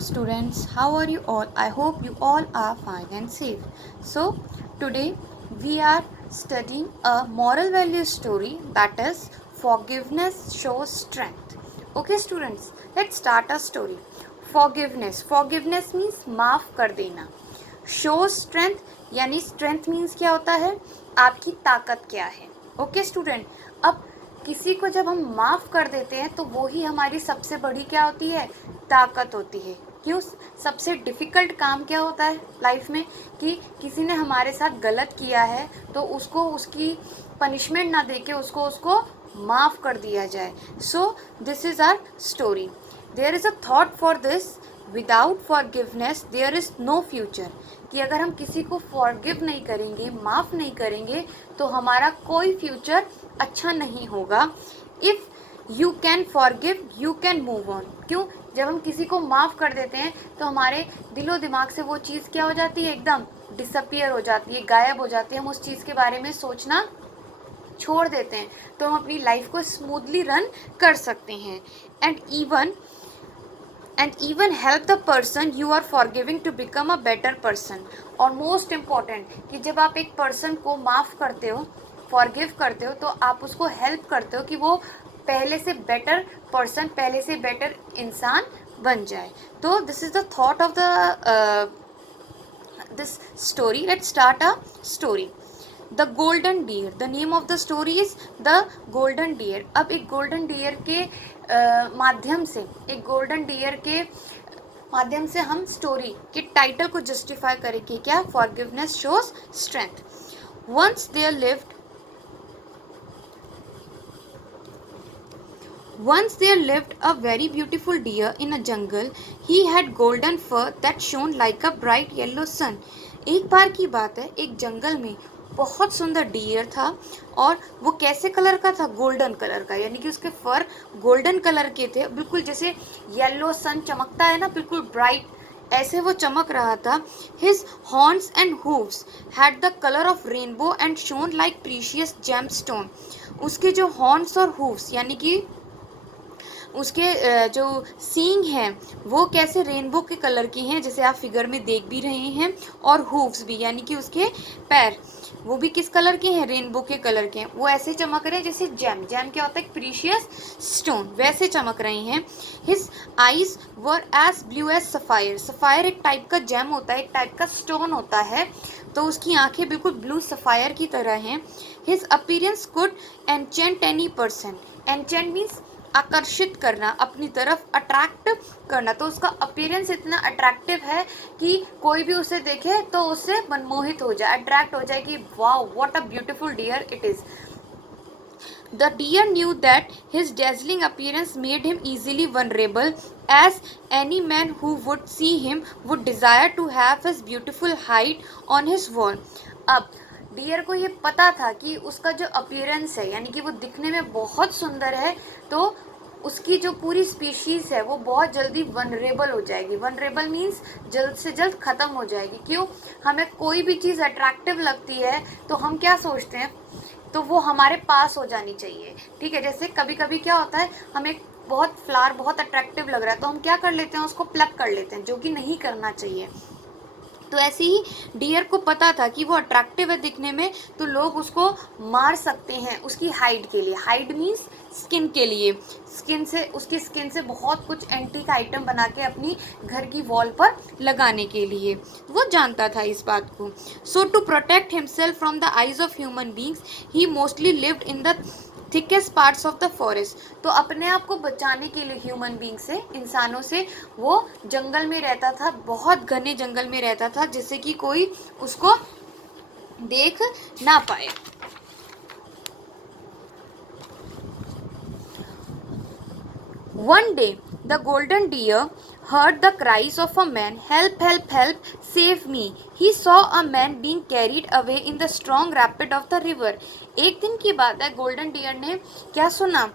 students, how are you all? I hope you all are fine and safe. So today we are studying a moral value story, that is forgiveness shows strength. Okay students, let's start our story. Forgiveness means माफ कर देना. Show strength यानी strength means क्या होता है, आपकी ताकत क्या है. ओके स्टूडेंट, अब किसी को जब हम माफ़ कर देते हैं तो वो ही हमारी सबसे बड़ी क्या होती है, ताकत होती है. क्यों? सबसे डिफ़िकल्ट काम क्या होता है लाइफ में कि किसी ने हमारे साथ गलत किया है तो उसको उसकी पनिशमेंट ना देके उसको माफ़ कर दिया जाए. So this is our story. There is a thought for this. Without forgiveness there is no future. कि अगर हम किसी को फॉरगिव नहीं करेंगे, माफ़ नहीं करेंगे, तो हमारा कोई फ्यूचर अच्छा नहीं होगा. If you can forgive you can move on. क्यों? जब हम किसी को माफ़ कर देते हैं तो हमारे दिलो दिमाग से वो चीज़ क्या हो जाती है, एकदम डिसअपियर हो जाती है, गायब हो जाती है. हम उस चीज़ के बारे में सोचना छोड़ देते हैं, तो हम अपनी लाइफ को स्मूथली रन कर सकते हैं. And even help the person you are forgiving to become a better person. और मोस्ट इम्पॉर्टेंट कि जब आप एक पर्सन को माफ़ करते हो, फॉरगिव करते हो, तो आप उसको हेल्प करते हो कि वो पहले से बेटर पर्सन, पहले से बेटर इंसान बन जाए. तो this is the thought of the this story. Let's start a story. The golden deer. The name of the story is the golden deer. अब एक गोल्डन डियर के माध्यम से, एक गोल्डन डियर के माध्यम से हम स्टोरी के टाइटल को जस्टिफाई करेंगे. क्या? Forgiveness shows strength. Once there lived a very beautiful deer in a jungle. He had golden fur that shone like a bright yellow sun. एक बार की बात है, एक जंगल में बहुत सुंदर डियर था और वो कैसे कलर का था? गोल्डन कलर का. यानी कि उसके फर गोल्डन कलर के थे, बिल्कुल जैसे येलो सन चमकता है ना, बिल्कुल ब्राइट, ऐसे वो चमक रहा था. His horns and hooves had the colour of rainbow and shown like precious gemstone. उसके जो हॉर्न्स और हूव्स यानी कि उसके जो सींग हैं वो कैसे रेनबो के कलर के हैं, जैसे आप फिगर में देख भी रहे हैं. और हूव्स भी यानी कि उसके पैर, वो भी किस कलर के हैं? रेनबो के कलर के हैं. वो ऐसे चमक रहे हैं जैसे जैम क्या होता है? प्रीशियस स्टोन, वैसे चमक रहे हैं. His eyes were as blue as sapphire. Sapphire एक टाइप का जैम होता है, एक टाइप का स्टोन होता है, तो उसकी आंखें बिल्कुल ब्लू सफ़ायर की तरह हैं. His appearance could enchant any person. Enchant means आकर्षित करना, अपनी तरफ अट्रैक्ट करना. तो उसका अपीयरेंस इतना अट्रैक्टिव है कि कोई भी उसे देखे तो उससे मनमोहित हो जाए, अट्रैक्ट हो जाए कि wow what a beautiful deer it is. The deer knew that his dazzling appearance made him easily vulnerable, as any man who would see him would desire to have his beautiful hide on his wall. अब dear को ये पता था कि उसका जो appearance है, यानी कि वो दिखने में बहुत सुंदर है, तो उसकी जो पूरी स्पीशीज़ है वो बहुत जल्दी वनरेबल हो जाएगी. वनरेबल मीन्स जल्द से जल्द ख़त्म हो जाएगी. क्यों? हमें कोई भी चीज़ अट्रैक्टिव लगती है तो हम क्या सोचते हैं, तो वो हमारे पास हो जानी चाहिए. ठीक है, जैसे कभी कभी क्या होता है, हमें बहुत फ्लावर बहुत अट्रैक्टिव लग रहा है तो हम क्या कर लेते हैं, उसको प्लक कर लेते हैं, जो कि नहीं करना चाहिए. तो ऐसे ही डियर को पता था कि वो अट्रैक्टिव है दिखने में, तो लोग उसको मार सकते हैं उसकी हाइड के लिए. हाइड मीन्स स्किन के लिए. स्किन से, उसकी स्किन से बहुत कुछ एंटीक आइटम बना के अपनी घर की वॉल पर लगाने के लिए. वो जानता था इस बात को. So to protect himself from the eyes of human beings he mostly lived in the thickest parts of the forest. तो अपने आप को बचाने के लिए ह्यूमन बींग से, इंसानों से, वो जंगल में रहता था, बहुत घने जंगल में रहता था, जिससे कि कोई उसको देख ना पाए. One day, the golden deer heard the cries of a man, "Help, help, help, save me." He saw a man being carried away in the strong rapid of the river. एक दिन की बात है, गोल्डन डियर ने क्या सुना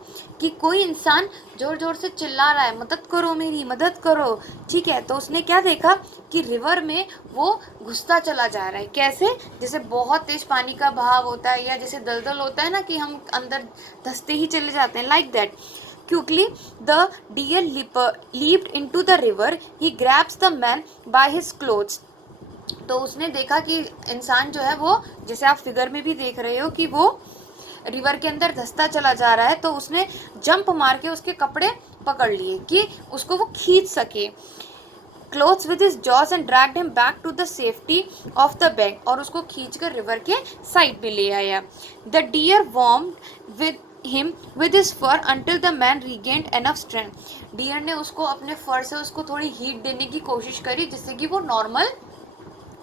कि कोई इंसान जोर जोर से चिल्ला रहा है, मदद करो मेरी, मदद करो. ठीक है, तो उसने क्या देखा कि रिवर में वो घुसता चला जा रहा है. कैसे? जैसे बहुत तेज पानी का बहाव होता है, या जैसे दलदल होता है ना कि हम अंदर धंसते ही चले जाते हैं, like that. Quickly, the deer leaped into the river. He grabs the man by his clothes. तो उसने देखा कि इंसान जो है वो, जैसे आप फिगर में भी देख रहे हो कि वो रिवर के अंदर धंसता चला जा रहा है, तो उसने जंप मार के उसके कपड़े पकड़ लिए कि उसको वो खींच सके clothes with his jaws and dragged him back to the safety of the bank, और उसको खींचकर रिवर के साइड में ले आया. The deer warmed with him with his fur until the man regained enough strength. Deer ने उसको अपने फर से उसको थोड़ी हीट देने की कोशिश करी जिससे कि वो नॉर्मल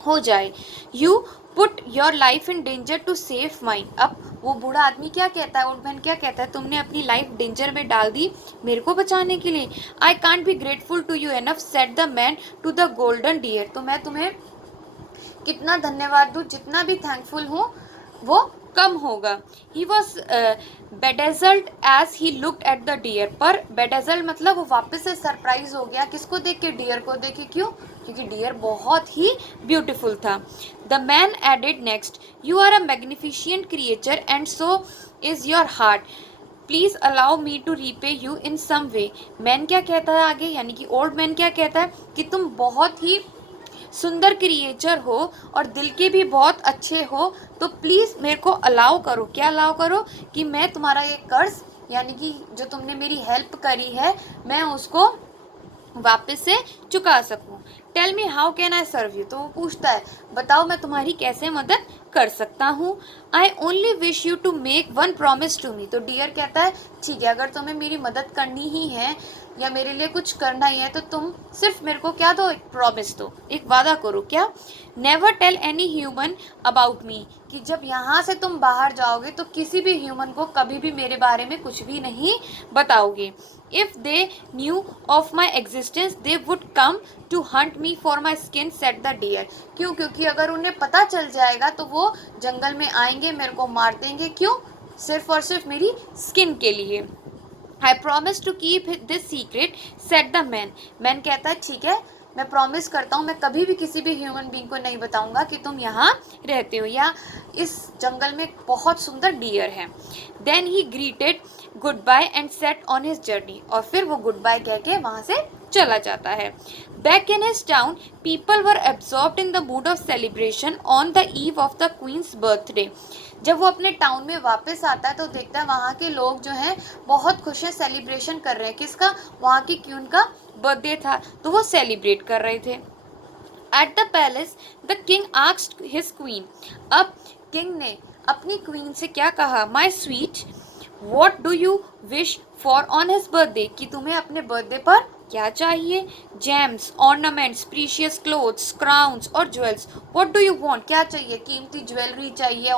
हो जाए. You put your life in danger to save mine. अब वो बूढ़ा आदमी क्या कहता है, ओल्ड मैन क्या कहता है, तुमने अपनी लाइफ डेंजर में डाल दी मेरे को बचाने के लिए. I can't be grateful to you enough said the man to the golden deer. तो मैं तुम्हें कितना धन्यवाद दूँ, जितना भी थैंकफुल हूँ वो कम होगा. He was bedazzled as he looked at the deer. पर बेडेजल्ड मतलब वो वापस से सरप्राइज हो गया. किसको देख के? डियर को देख के. क्यों? क्योंकि डियर बहुत ही ब्यूटीफुल था. The man added next, you are a magnificent creature and so is your heart. Please allow me to repay you in some way. Man क्या कहता है आगे, यानी कि ओल्ड मैन क्या कहता है कि तुम बहुत ही सुंदर क्रिएचर हो और दिल के भी बहुत अच्छे हो, तो प्लीज़ मेरे को अलाउ करो. क्या अलाउ करो? कि मैं तुम्हारा ये कर्ज, यानी कि जो तुमने मेरी हेल्प करी है, मैं उसको वापस से चुका सकूं. Tell me how can I serve you. तो वो पूछता है बताओ मैं तुम्हारी कैसे मदद कर सकता हूँ. I only wish you to make one promise to me. तो डियर कहता है ठीक है, अगर तुम्हें मेरी मदद करनी ही है या मेरे लिए कुछ करना ही है तो तुम सिर्फ मेरे को क्या दो, एक प्रॉमिस दो, एक वादा करो. क्या? Never tell any human about me. कि जब यहाँ से तुम बाहर जाओगे तो किसी भी ह्यूमन को कभी भी मेरे बारे में कुछ भी नहीं बताओगे. If they knew of my existence they would come to hunt me for my skin said the deer. क्यों? क्योंकि अगर उन्हें पता चल जाएगा तो वो जंगल में आएंगे, मेरे को मार देंगे. क्यों? सिर्फ और सिर्फ मेरी स्किन के लिए. I promise to keep this secret said the man. Man कहता है ठीक है, मैं प्रॉमिस करता हूँ मैं कभी भी किसी भी ह्यूमन बीइंग को नहीं बताऊंगा कि तुम यहाँ रहते हो या इस जंगल में बहुत सुंदर डियर है. Then he greeted goodbye and set on his journey. और फिर वो गुड बाय कह के वहाँ से चला जाता है. Back in his town people were absorbed in the mood of celebration on the eve of the queen's birthday. जब वो अपने टाउन में वापस आता है तो देखता है वहाँ के लोग जो हैं बहुत खुश हैं, सेलिब्रेशन कर रहे हैं. किसका? वहाँ की क्वीन का बर्थडे था तो वो सेलिब्रेट कर रहे थे. At the palace the king asked his queen. अब किंग ने अपनी क्वीन से क्या कहा? My sweet what do you wish for on his birthday. कि तुम्हें अपने बर्थडे पर क्या चाहिए? Gems, ornaments, precious clothes, crowns और jewels. What do you want? क्या चाहिए? कीमती ज्वेलरी चाहिए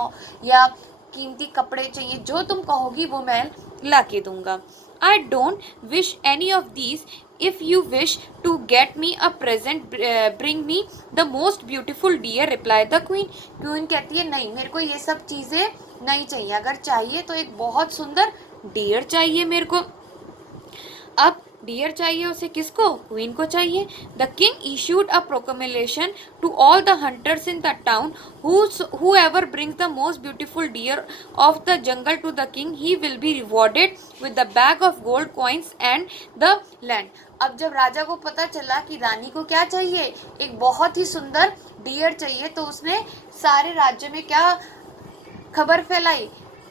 या कीमती कपड़े चाहिए? जो तुम कहोगी वो मैं ला के दूंगा. I don't wish any of these. If you wish to get me a present bring me the most beautiful deer, reply the queen. Queen कहती है नहीं, मेरे को ये सब चीज़ें नहीं चाहिए. अगर चाहिए तो एक बहुत सुंदर डियर चाहिए मेरे को. अब डियर चाहिए उसे, किसको? क्वीन को चाहिए. The king issued a proclamation to all the hunters in the town, whoever brings the most beautiful deer of the jungle to the king, he will be rewarded with the bag of gold coins and the land. अब जब राजा को पता चला कि रानी को क्या चाहिए, एक बहुत ही सुंदर डियर चाहिए, तो उसने सारे राज्य में क्या खबर फैलाई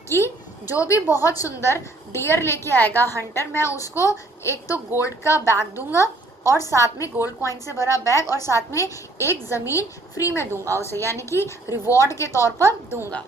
कि जो भी बहुत सुंदर डियर लेके आएगा हंटर, मैं उसको एक तो गोल्ड का बैग दूंगा और साथ में गोल्ड कॉइन से भरा बैग और साथ में एक ज़मीन फ्री में दूंगा उसे, यानी कि रिवॉर्ड के तौर पर दूंगा.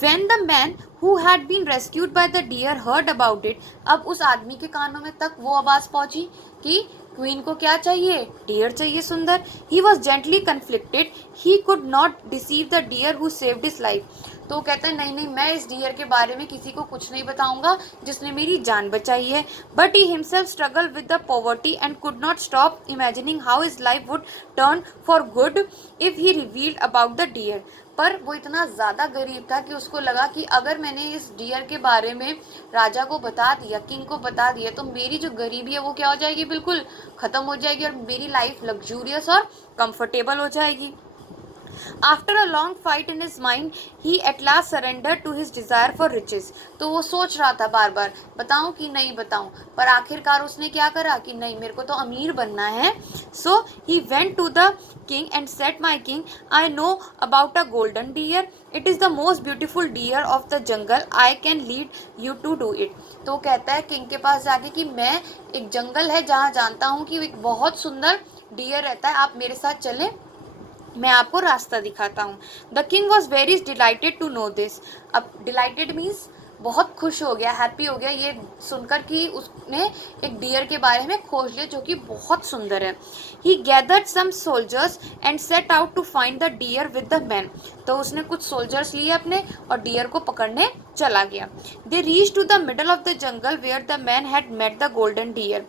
When the man who had been rescued by the deer heard about it, अब उस आदमी के कानों में तक वो आवाज़ पहुंची कि क्वीन को क्या चाहिए? डियर चाहिए सुंदर. He was gently conflicted. He could not deceive the deer who saved his life. तो कहता है नहीं नहीं, मैं इस डियर के बारे में किसी को कुछ नहीं बताऊंगा जिसने मेरी जान बचाई है. But he himself struggled with the poverty and could not stop imagining how his life would turn for good if he revealed about the deer. पर वो इतना ज़्यादा गरीब था कि उसको लगा कि अगर मैंने इस डियर के बारे में राजा को बता दिया, किंग को बता दिया, तो मेरी जो गरीबी है वो क्या हो जाएगी? बिल्कुल ख़त्म हो जाएगी और मेरी लाइफ लग्जूरियस और कंफर्टेबल हो जाएगी. After a long fight in his mind he at last surrender to his desire for riches. तो वो सोच रहा था बार बार बताऊं कि नहीं बताऊं, पर आखिरकार उसने क्या करा कि नहीं, मेरे को तो अमीर बनना है। So he went to the king and said, my king, I know about a golden deer, it is the most beautiful deer of the jungle, I can lead you to do it. तो कहता है king के पास जाके कि मैं, एक जंगल है जहाँ जानता हूँ कि एक बहुत सुंदर डियर रहता है, आप मेरे साथ चलें, मैं आपको रास्ता दिखाता हूँ। The king was very delighted to know this. अब डिलाइटेड मीन्स बहुत खुश हो गया, हैप्पी हो गया ये सुनकर कि उसने एक डियर के बारे में खोज लिया जो कि बहुत सुंदर है। He gathered some soldiers and set out to find the deer with the man. तो उसने कुछ सोल्जर्स लिए अपने और डियर को पकड़ने चला गया। They reach to the middle of the jungle where the man had met the golden deer.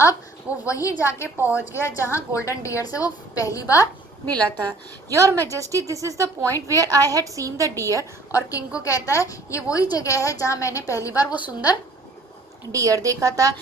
अब वो वहीं जाके पहुंच गया जहाँ गोल्डन डियर से वो पहली बार मिला था। Your majesty, this is the point where I had seen the deer. और किंग को कहता है ये वही जगह है जहाँ मैंने पहली बार वो सुंदर डियर देखा था।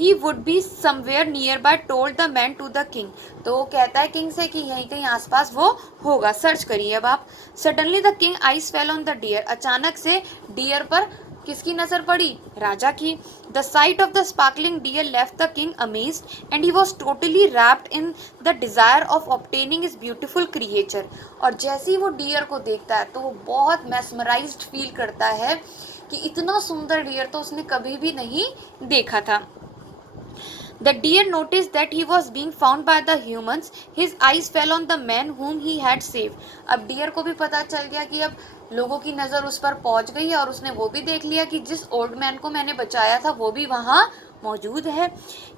He would be somewhere near by, told the man to the king. तो वो कहता है किंग से कि यहीं कहीं आसपास वो होगा, सर्च करिए अब आप। Suddenly the king eyes fell on the deer. अचानक से डियर पर किसकी नजर पड़ी? राजा की। The sight of the sparkling deer left the king amazed and he was totally wrapped in the desire of obtaining is beautiful creature. और जैसे ही वो डियर को देखता है तो वो बहुत मेस्मराइज्ड फील करता है कि इतना सुंदर डियर तो उसने कभी भी नहीं देखा था। The deer noticed that he was being found by the humans. His eyes fell on the man whom he had saved. अब डियर को भी पता चल गया कि अब लोगों की नज़र उस पर पहुंच गई है और उसने वो भी देख लिया कि जिस ओल्ड मैन को मैंने बचाया था वो भी वहाँ मौजूद है।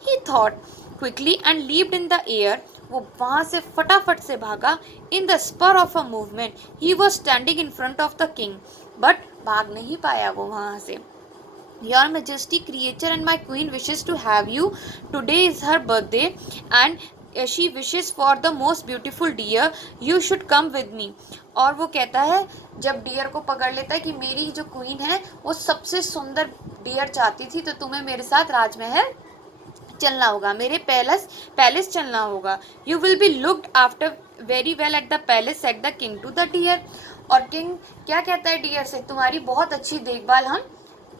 He thought quickly and leaped in the air. वो वहाँ से फटाफट से भागा। In the spur of a movement, he was standing in front of the king. But भाग नहीं पाया वो वहाँ से। Your Majesty, creature and my queen wishes to have you. Today is her birthday and she wishes for the most beautiful deer. You should come with me. और वो कहता है जब डियर को पकड़ लेता है कि मेरी जो क्वीन है वो सबसे सुंदर डियर चाहती थी, तो तुम्हें मेरे साथ राजमहल चलना होगा, मेरे पैलेस चलना होगा। You will be looked after very well at the palace, said the king to the deer. और किंग क्या कहता है डियर से? तुम्हारी बहुत अच्छी देखभाल हम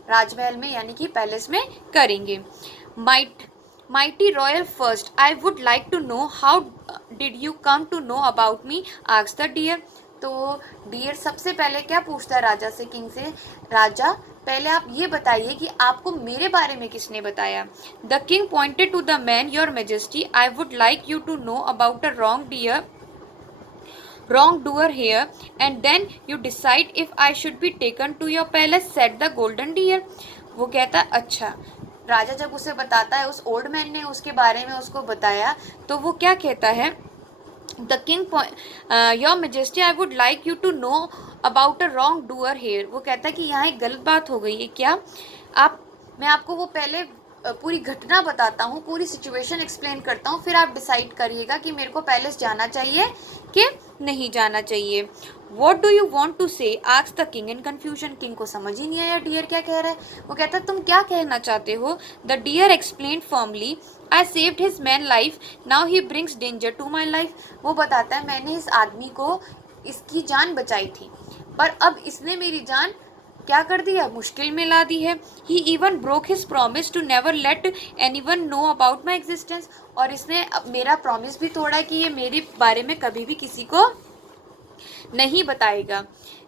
राजमहल में यानी कि पैलेस में करेंगे। Mighty royal first, I would like to know how did you come to know about me, asked the deer. तो डियर सबसे पहले क्या पूछता है राजा से, किंग से? राजा, पहले आप ये बताइए कि आपको मेरे बारे में किसने बताया? The king pointed to the man, your majesty, I would like you to know about a wrongdoer here, and then you decide if I should be taken to your palace, said the golden deer. वो कहता है अच्छा। राजा जब उसे बताता है, उस old man ने उसके बारे में उसको बताया, तो वो क्या कहता है? The king, your majesty, I would like you to know about a wrongdoer here. वो कहता है कि यहाँ एक गलत बात हो गई है क्या? मैं आपको वो पहले पूरी घटना बताता हूँ, पूरी सिचुएशन एक्सप्लेन करता हूँ, फिर आप डिसाइड करिएगा कि मेरे को पैलेस जाना चाहिए कि नहीं जाना चाहिए। What do you want to say, asked the king in confusion. King को समझ ही नहीं आया डियर क्या कह रहा है। वो कहता है तुम क्या कहना चाहते हो? The deer explain formally, I saved his man life, now he brings danger to my life. वो बताता है मैंने इस आदमी को, इसकी जान बचाई थी, पर अब इसने मेरी जान क्या कर दिया? मुश्किल में ला दी है। He even broke his promise to never let anyone know about my existence. और इसने मेरा प्रॉमिस भी तोड़ा कि ये मेरे बारे में कभी भी किसी को नहीं बताएगा।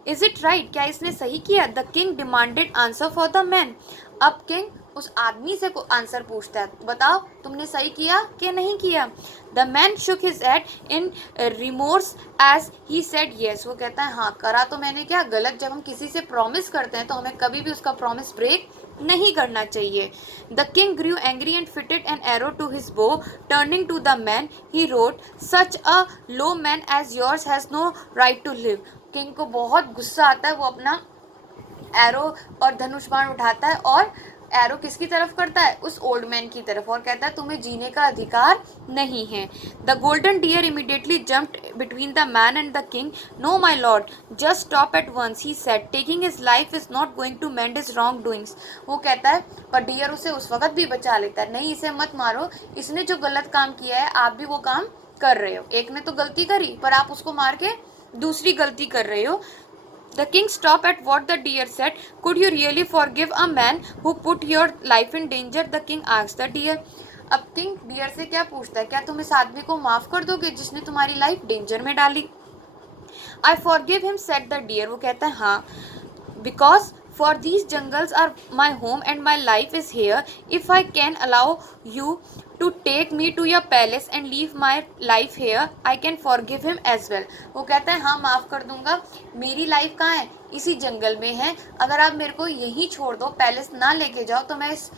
इज इट राइट, क्या इसने सही किया? The king demanded answer for the man. अब किंग उस आदमी से को आंसर पूछता है, बताओ तुमने सही किया कि नहीं किया? The man shook his head in remorse as he said yes. वो कहता है हाँ करा तो मैंने क्या गलत। जब हम किसी से प्रॉमिस करते हैं तो हमें कभी भी उसका प्रॉमिस ब्रेक नहीं करना चाहिए। The king grew angry and fitted an arrow to his bow, turning to the man he wrote, such a low man as yours has no right to live. King को बहुत गुस्सा आता है, वो अपना एरो और धनुष बाण उठाता है और एरो किसकी तरफ करता है? उस ओल्ड मैन की तरफ, और कहता है तुम्हें जीने का अधिकार नहीं है। The golden deer immediately jumped between the man and the king. No my lord, just stop at once, he said, taking his life is not going to mend his wrong doings. वो कहता है, पर dear उसे उस वक्त भी बचा लेता है, नहीं इसे मत मारो, इसने जो गलत काम किया है आप भी वो काम कर रहे हो। एक ने तो गलती करी पर आप उसको मार के दूसरी गलती कर रहे हो। The king stopped at what the deer said. Could you really forgive a man who put your life in danger? The king asked the deer. अब किंग डियर से क्या पूछता है, क्या तुम इस आदमी को माफ कर दोगे जिसने तुम्हारी लाइफ डेंजर में डाली? I forgive him, said the deer. वो कहता है हाँ, because for these jungles are my home and my life is here. If I can allow you to take me to your palace and leave my life here, I can forgive him as well. वो कहता है हाँ माफ़ कर दूंगा, मेरी life कहाँ है, इसी जंगल में है, अगर आप मेरे को यहीं छोड़ दो, पैलेस ना लेके जाओ, तो मैं इस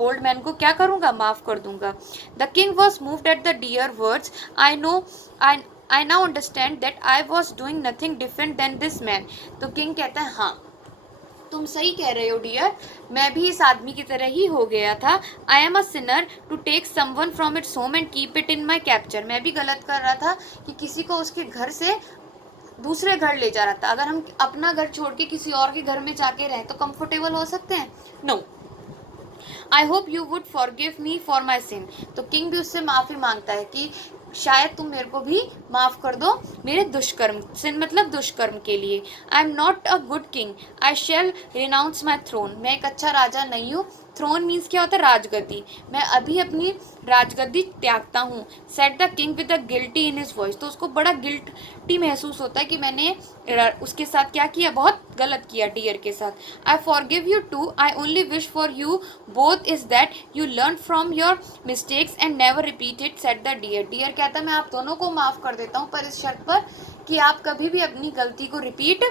ओल्ड मैन को क्या करूँगा, माफ़ कर दूंगा. The king was moved at the deer words. I now understand that I was doing nothing different than this man. तो किंग कहता है हाँ तुम सही कह रहे हो डियर, मैं भी इस आदमी की तरह ही हो गया था. I am a sinner to take someone from its home and keep it in my capture. मैं भी गलत कर रहा था कि किसी को उसके घर से दूसरे घर ले जा रहा था. अगर हम अपना घर छोड़ के किसी और के घर में जाके रहें तो कंफर्टेबल हो सकते हैं? No. I hope you would forgive me for my sin. तो किंग भी उससे माफ़ी मांगता है कि शायद तुम मेरे को भी माफ़ कर दो मेरे दुष्कर्म, सिन मतलब दुष्कर्म के लिए. I am not a good king, I shall renounce my throne. मैं एक अच्छा राजा नहीं हूँ. थ्रोन मीन्स क्या होता है, राजगद्दी. मैं अभी अपनी राजगद्दी त्यागता हूँ. Set the king with the guilty in his voice. तो उसको बड़ा गिल्टी महसूस होता है कि मैंने उसके साथ क्या किया, बहुत गलत किया डियर के साथ. I forgive you too. I only wish for you both is that you learn from your mistakes and never repeat it, said the deer. Deer कहता है मैं आप दोनों को माफ़ कर देता हूँ पर इस शर्त पर कि आप कभी भी अपनी गलती को रिपीट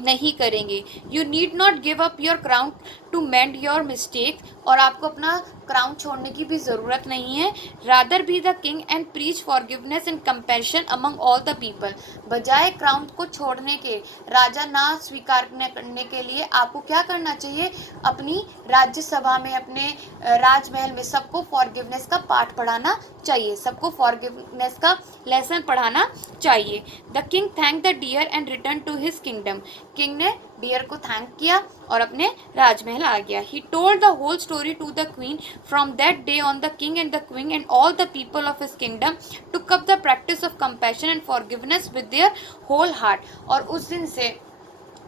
नहीं करेंगे. You need not give up your crown to mend your mistake. और आपको अपना क्राउन छोड़ने की भी ज़रूरत नहीं है. Rather be the king and preach forgiveness and compassion among all the people. बजाय क्राउन को छोड़ने के, राजा ना स्वीकार करने के लिए आपको क्या करना चाहिए, अपनी राज्यसभा में, अपने राजमहल में सबको फॉरगिवनेस का पाठ पढ़ाना चाहिए, सबको फॉरगिवनेस का लेसन पढ़ाना चाहिए. The king thank the deer and return to his kingdom. King ने डियर को थैंक किया और अपने राजमहल आ गया. He told the whole story to the queen. From that day on the king and the queen and all the people of his kingdom took up the practice of compassion and forgiveness with their whole heart. और उस दिन से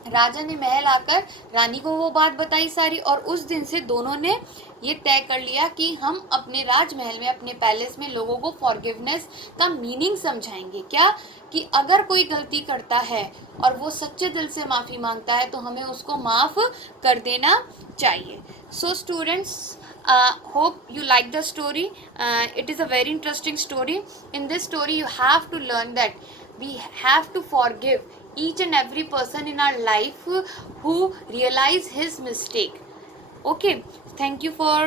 राजा ने महल आकर रानी को वो बात बताई सारी, और उस दिन से दोनों ने ये तय कर लिया कि हम अपने राजमहल में, अपने पैलेस में लोगों को फॉरगिवनेस का मीनिंग समझाएंगे. क्या कि अगर कोई गलती करता है और वो सच्चे दिल से माफ़ी मांगता है तो हमें उसको माफ़ कर देना चाहिए. So students, hope you like the story. It is a very interesting story. In this story you have to learn that we have to forgive each and every person in our life who realize his mistake. Okay, thank you for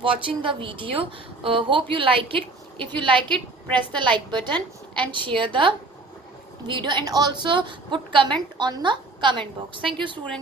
watching the video. Hope you like it. If you like it, press the like button and share the video, and also put comment on the comment box. Thank you students.